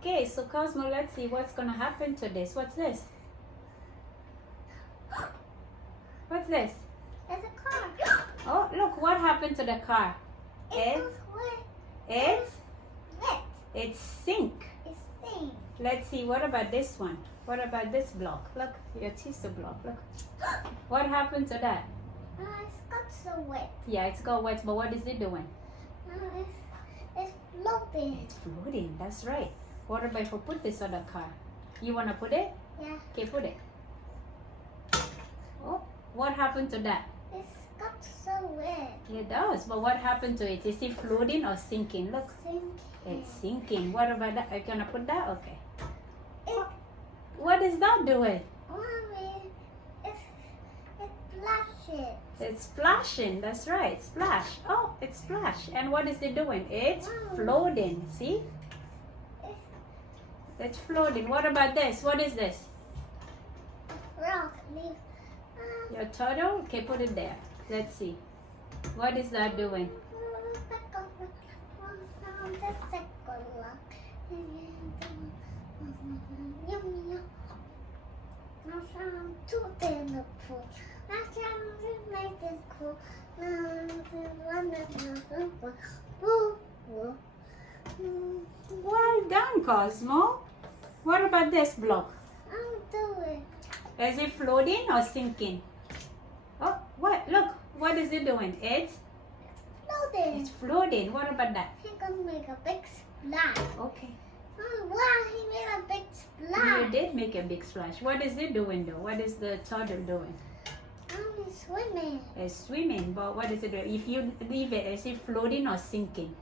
Okay, so Cosmo, let's see what's gonna happen to this. What's this? What's this? It's a car. Oh, look, what happened to the car? It was wet. It's Wet. it's sink. It's sink. Let's see, what about this one? What about this block? Look, your tissue block, look. What happened to that? It's got so wet. Yeah, it's got wet, but what is it doing? It's floating. It's floating, that's right. What about if we put this on the car? You wanna put it? Yeah. Okay, put it. Oh, what happened to that? It's got so wet. It does, but what happened to it? Is it floating or sinking? Look, Sinking. it's sinking. What about that? Are you gonna put that? Okay. It, What is that doing? Mommy, it flashes. It's splashing, that's right, splash. Oh, it's splash. And what is it doing? It's Wow. floating, see? It's floating. What about this? What is this? Rock leaf. Your turtle? Okay, put it there. Let's see. What is that doing? I found tooth in the pool. I found it nice and cool. Well done, Cosmo. What about this block? I'm doing. Is it floating or sinking? Oh, what? Look, what is it doing? It's Floating. floating. What about that? He can make a big splash. Okay. Oh, wow, he made a big You splash. did make a big splash. What is it doing though? What is the turtle doing? I'm swimming. It's swimming, but what is it doing? If you leave it, is it floating or sinking?